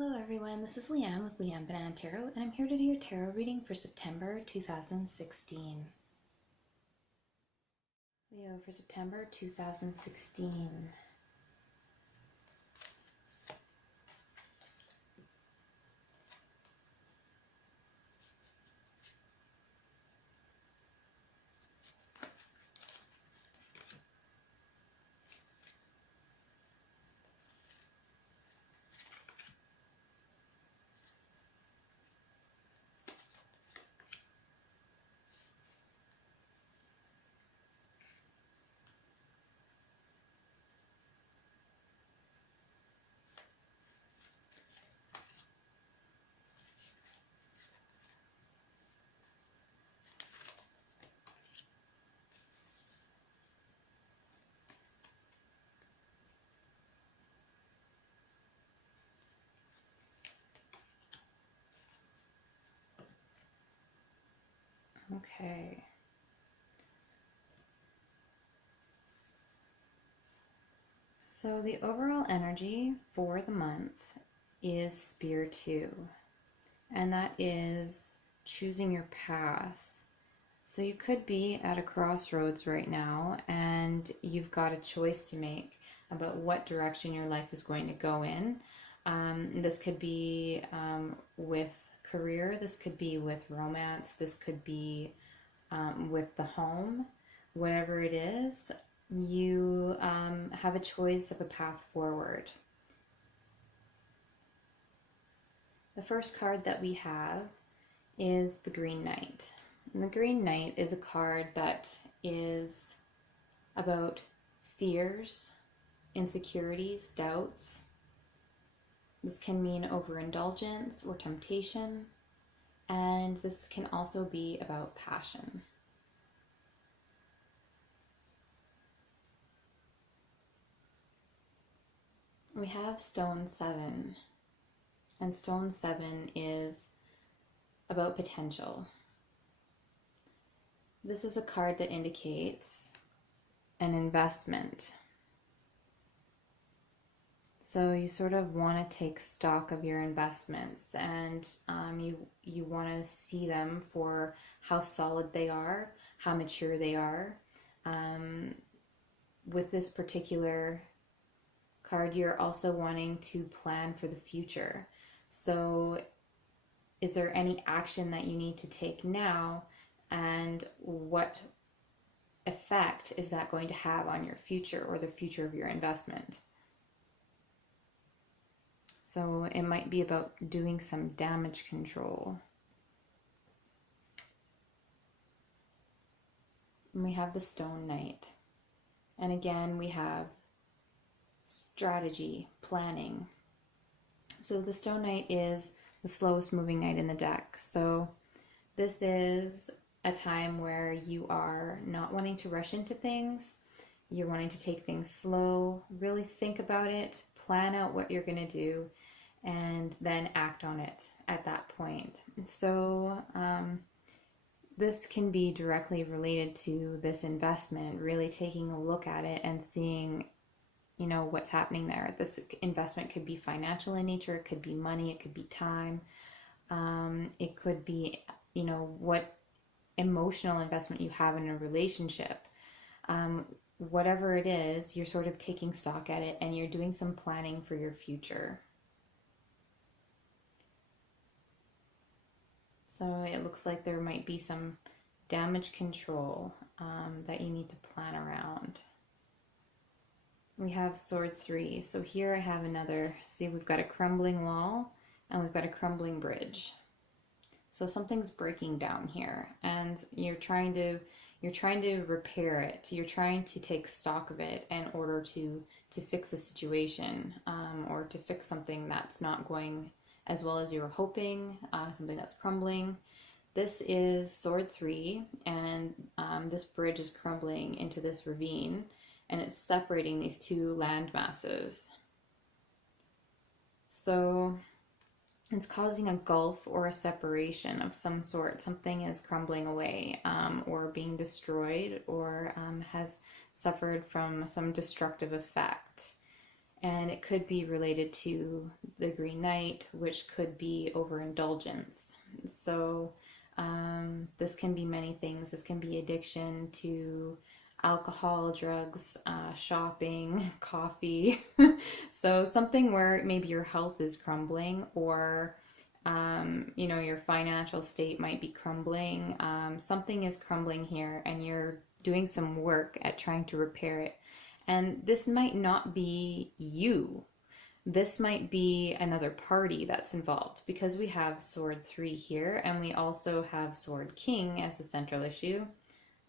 Hello everyone, this is Leanne with Leanne Banana Tarot, and I'm here to do your tarot reading for September 2016. Leo, for September 2016. Okay. So the overall energy for the month is Spear 2, and that is choosing your path. So you could be at a crossroads right now and you've got a choice to make about what direction your life is going to go in. This could be with career, this could be with romance, this could be with the home. Whatever it is, you have a choice of a path forward. The first card that we have is the Green Knight. And the Green Knight is a card that is about fears, insecurities, doubts. This can mean overindulgence or temptation, and this can also be about passion. We have Stone 7, and Stone 7 is about potential. This is a card that indicates an investment. So you sort of want to take stock of your investments, and you want to see them for how solid they are, how mature they are. With this particular card, you're also wanting to plan for the future. So is there any action that you need to take now, and what effect is that going to have on your future or the future of your investment? So it might be about doing some damage control. And we have the Stone Knight. And again, we have strategy, planning. So the Stone Knight is the slowest moving knight in the deck. So this is a time where you are not wanting to rush into things. You're wanting to take things slow, really think about it, plan out what you're going to do, and then act on it at that point. So this can be directly related to this investment, really taking a look at it and seeing, you know, what's happening there. This investment could be financial in nature, it could be money, it could be time, it could be, you know, what emotional investment you have in a relationship. Whatever it is, you're sort of taking stock at it and you're doing some planning for your future. So it looks like there might be some damage control that you need to plan around. We have Sword 3. So here I have another, see, we've got a crumbling wall and we've got a crumbling bridge. So something's breaking down here and you're trying to repair it. You're trying to take stock of it in order to fix a situation or to fix something that's not going as well as you were hoping, something that's crumbling. This is Sword 3, and this bridge is crumbling into this ravine, and it's separating these two land masses. So it's causing a gulf or a separation of some sort. Something is crumbling away or being destroyed or has suffered from some destructive effect. And it could be related to the Green Knight, which could be overindulgence. So this can be many things. This can be addiction to alcohol, drugs, shopping, coffee. So something where maybe your health is crumbling, or your financial state might be crumbling. Something is crumbling here, and you're doing some work at trying to repair it. And this might not be you. This might be another party that's involved, because we have Sword 3 here, and we also have Sword King as the central issue.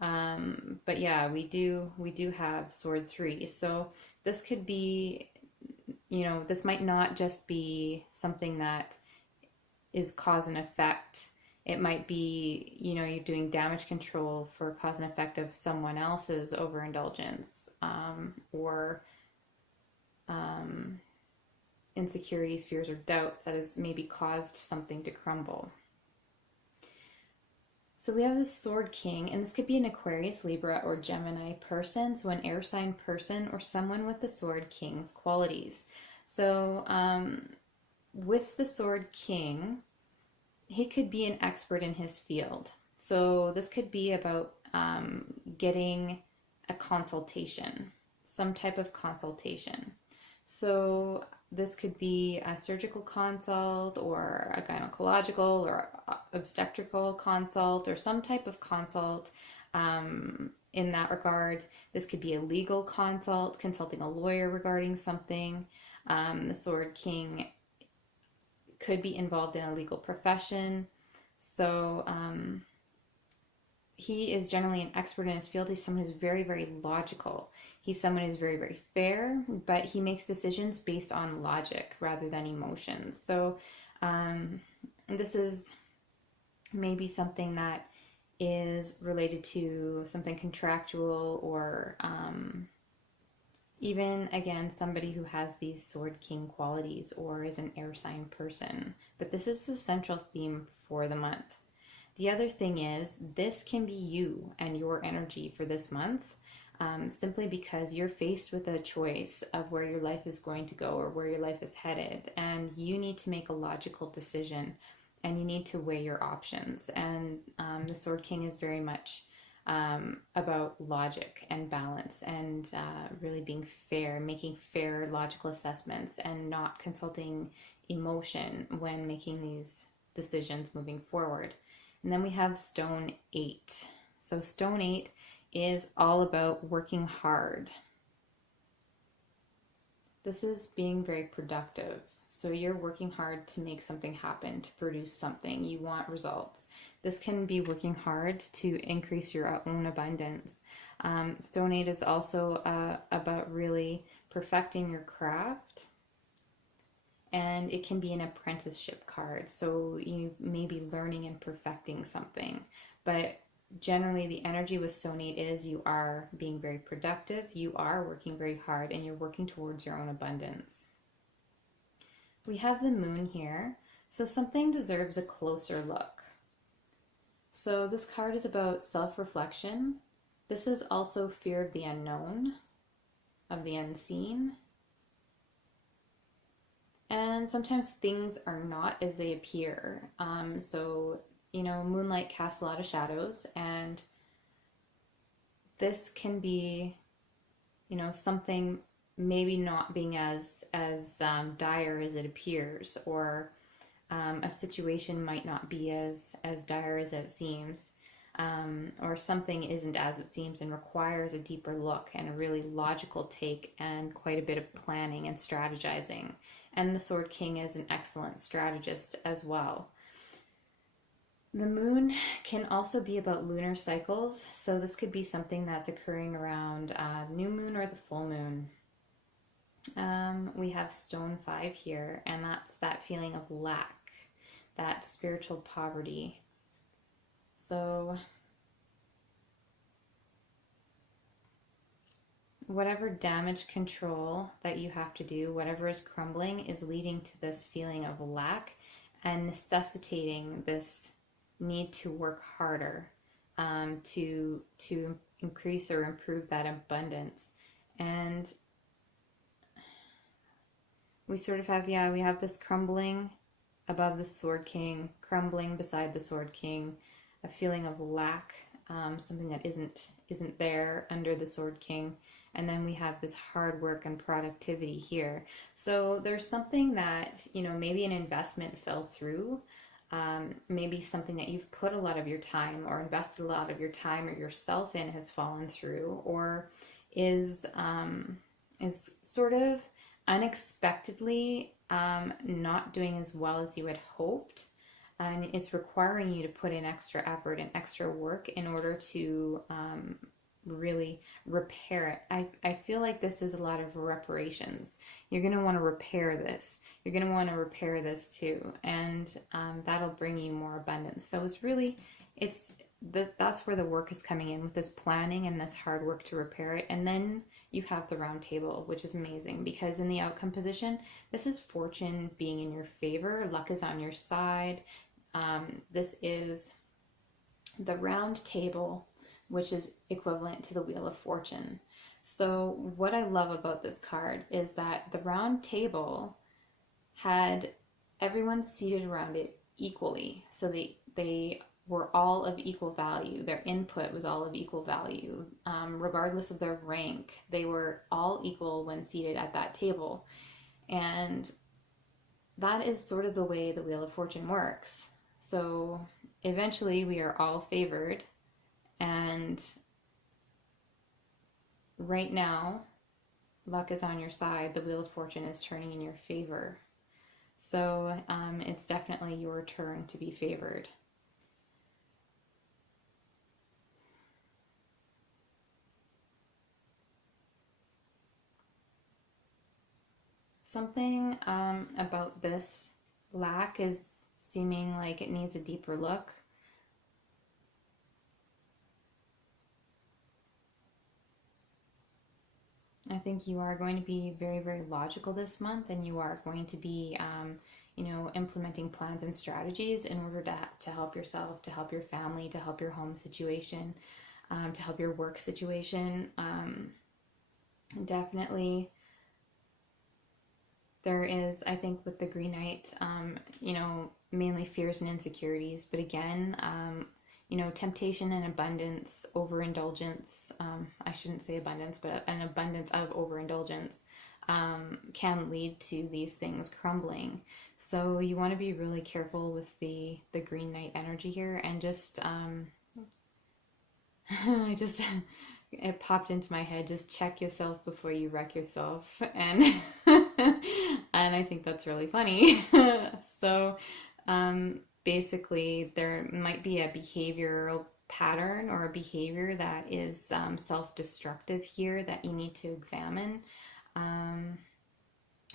But yeah, we do have Sword 3. So this could be, this might not just be something that is cause and effect. It might be, you're doing damage control for cause and effect of someone else's overindulgence, or insecurities, fears, or doubts that has maybe caused something to crumble. So we have this Sword King, and this could be an Aquarius, Libra, or Gemini person, so an air sign person, or someone with the Sword King's qualities. So with the Sword King, he could be an expert in his field. So this could be about getting a consultation, some type of consultation. So this could be a surgical consult, or a gynecological or obstetrical consult, or some type of consult in that regard. This could be a legal consult, consulting a lawyer regarding something. The Sword King could be involved in a legal profession. So he is generally an expert in his field. He's someone who's very, very logical. He's someone who's very, very fair, but he makes decisions based on logic rather than emotions. So this is maybe something that is related to something contractual, or even, again, somebody who has these Sword King qualities or is an air sign person. But this is the central theme for the month. The other thing is, this can be you and your energy for this month, simply because you're faced with a choice of where your life is going to go, or where your life is headed, and you need to make a logical decision, and you need to weigh your options. And the Sword King is very much about logic and balance, and really being fair, making fair logical assessments, and not consulting emotion when making these decisions moving forward. And then we have Stone 8. So Stone 8 is all about working hard. This is being very productive. So you're working hard to make something happen, to produce something. You want results. This can be working hard to increase your own abundance. Stone 8 is also about really perfecting your craft. And it can be an apprenticeship card. So you may be learning and perfecting something. But generally, the energy with Stone 8 is you are being very productive, you are working very hard, and you're working towards your own abundance. We have the Moon here. So something deserves a closer look. So this card is about self-reflection. This is also fear of the unknown, of the unseen. And sometimes things are not as they appear. Moonlight casts a lot of shadows, and this can be, something maybe not being as dire as it appears, or a situation might not be as dire as it seems, or something isn't as it seems and requires a deeper look and a really logical take and quite a bit of planning and strategizing. And the Sword King is an excellent strategist as well. The Moon can also be about lunar cycles, so this could be something that's occurring around new moon or the full moon. We have Stone 5 here, and that's that feeling of lack, that spiritual poverty. So whatever damage control that you have to do, whatever is crumbling, is leading to this feeling of lack and necessitating this need to work harder to increase or improve that abundance. And we sort of have, yeah, we have this crumbling above the Sword King, crumbling beside the Sword King, a feeling of lack, something that isn't there under the Sword King. And then we have this hard work and productivity here. So there's something that, maybe an investment fell through. Maybe something that you've put a lot of your time or invested a lot of your time or yourself in has fallen through, or is sort of unexpectedly not doing as well as you had hoped. And it's requiring you to put in extra effort and extra work in order to really repair it. I feel like this is a lot of reparations. You're going to want to repair this. You're going to want to repair this too. And that'll bring you more abundance. So that's where the work is coming in, with this planning and this hard work to repair it. And then you have the round table, which is amazing, because in the outcome position, this is fortune being in your favor. Luck is on your side. This is the round table, which is equivalent to the Wheel of Fortune. So what I love about this card is that the round table had everyone seated around it equally. So they were all of equal value. Their input was all of equal value. Regardless of their rank, they were all equal when seated at that table. And that is sort of the way the Wheel of Fortune works. So eventually we are all favored. And right now, luck is on your side. The Wheel of Fortune is turning in your favor. So it's definitely your turn to be favored. Something about this lack is seeming like it needs a deeper look. I think you are going to be very, very logical this month, and you are going to be, implementing plans and strategies in order to help yourself, to help your family, to help your home situation, to help your work situation. Definitely, there is, I think, with the Green Knight, mainly fears and insecurities, but again, temptation and abundance, overindulgence, I shouldn't say abundance, but an abundance of overindulgence can lead to these things crumbling. So you want to be really careful with the Green Knight energy here, and just, it popped into my head, just check yourself before you wreck yourself. And, and I think that's really funny. So, basically, there might be a behavioral pattern or a behavior that is self-destructive here that you need to examine,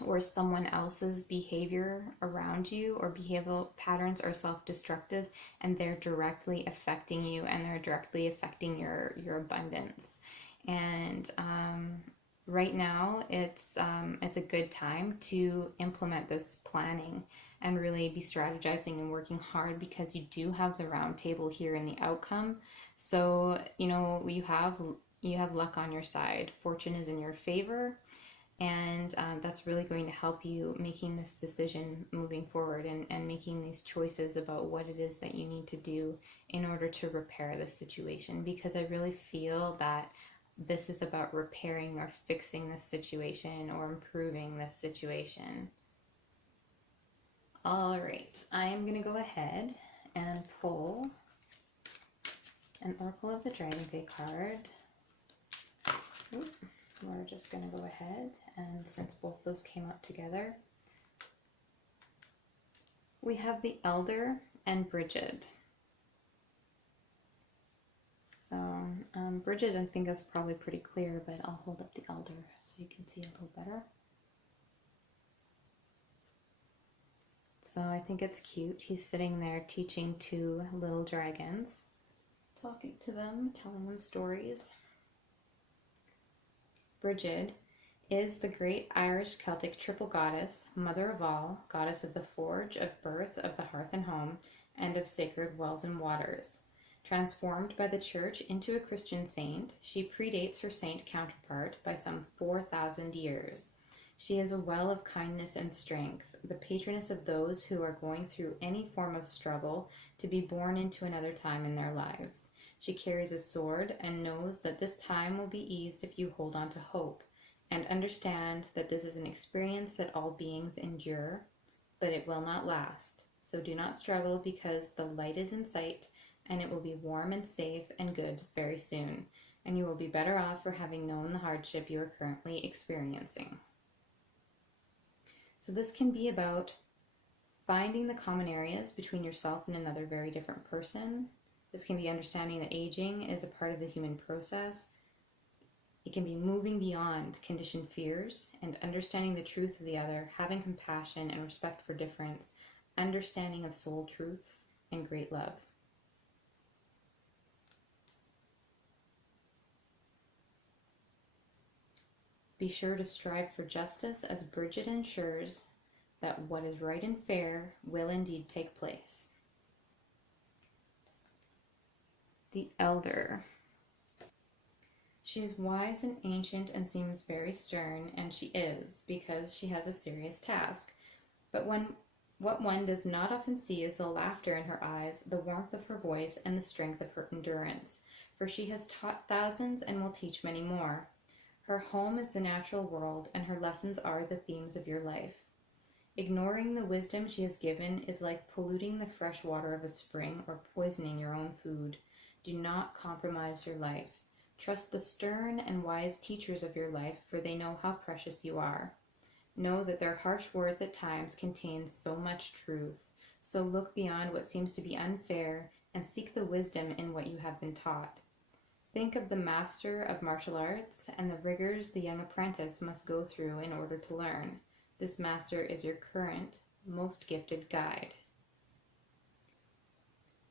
or someone else's behavior around you or behavioral patterns are self-destructive, and they're directly affecting you, and they're directly affecting your abundance. And right now, it's a good time to implement this planning and really be strategizing and working hard, because you do have the round table here in the outcome. So, you have luck on your side. Fortune is in your favor. And that's really going to help you making this decision moving forward, and making these choices about what it is that you need to do in order to repair this situation. Because I really feel that this is about repairing or fixing this situation or improving this situation. All right, I am going to go ahead and pull an Oracle of the Dragonfey card. Oop. We're just going to go ahead, and since both those came out together, we have the Elder and Brigid. So Brigid, I think, is probably pretty clear, but I'll hold up the Elder so you can see a little better. So I think it's cute. He's sitting there teaching two little dragons, talking to them, telling them stories. Brigid is the great Irish Celtic triple goddess, mother of all, goddess of the forge, of birth, of the hearth and home, and of sacred wells and waters. Transformed by the Church into a Christian saint, she predates her saint counterpart by some 4,000 years. She is a well of kindness and strength, the patroness of those who are going through any form of struggle to be born into another time in their lives. She carries a sword and knows that this time will be eased if you hold on to hope and understand that this is an experience that all beings endure, but it will not last. So do not struggle because the light is in sight and it will be warm and safe and good very soon, and you will be better off for having known the hardship you are currently experiencing. So this can be about finding the common areas between yourself and another very different person. This can be understanding that aging is a part of the human process. It can be moving beyond conditioned fears and understanding the truth of the other, having compassion and respect for difference, understanding of soul truths, and great love. Be sure to strive for justice, as Bridget ensures that what is right and fair will indeed take place. The Elder. She is wise and ancient and seems very stern, and she is, because she has a serious task. But what one does not often see is the laughter in her eyes, the warmth of her voice, and the strength of her endurance, for she has taught thousands and will teach many more. Her home is the natural world, and her lessons are the themes of your life. Ignoring the wisdom she has given is like polluting the fresh water of a spring or poisoning your own food. Do not compromise your life. Trust the stern and wise teachers of your life, for they know how precious you are. Know that their harsh words at times contain so much truth. So look beyond what seems to be unfair and seek the wisdom in what you have been taught. Think of the master of martial arts and the rigors the young apprentice must go through in order to learn. This master is your current, most gifted guide.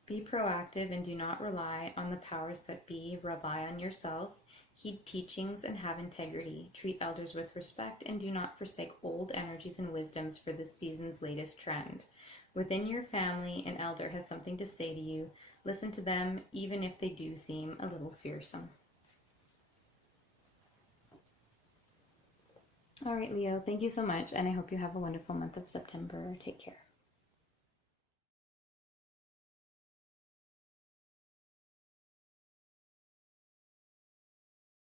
Be proactive and do not rely on the powers that be. Rely on yourself. Heed teachings and have integrity. Treat elders with respect and do not forsake old energies and wisdoms for this season's latest trend. Within your family, an elder has something to say to you. Listen to them, even if they do seem a little fearsome. All right, Leo, thank you so much, and I hope you have a wonderful month of September. Take care.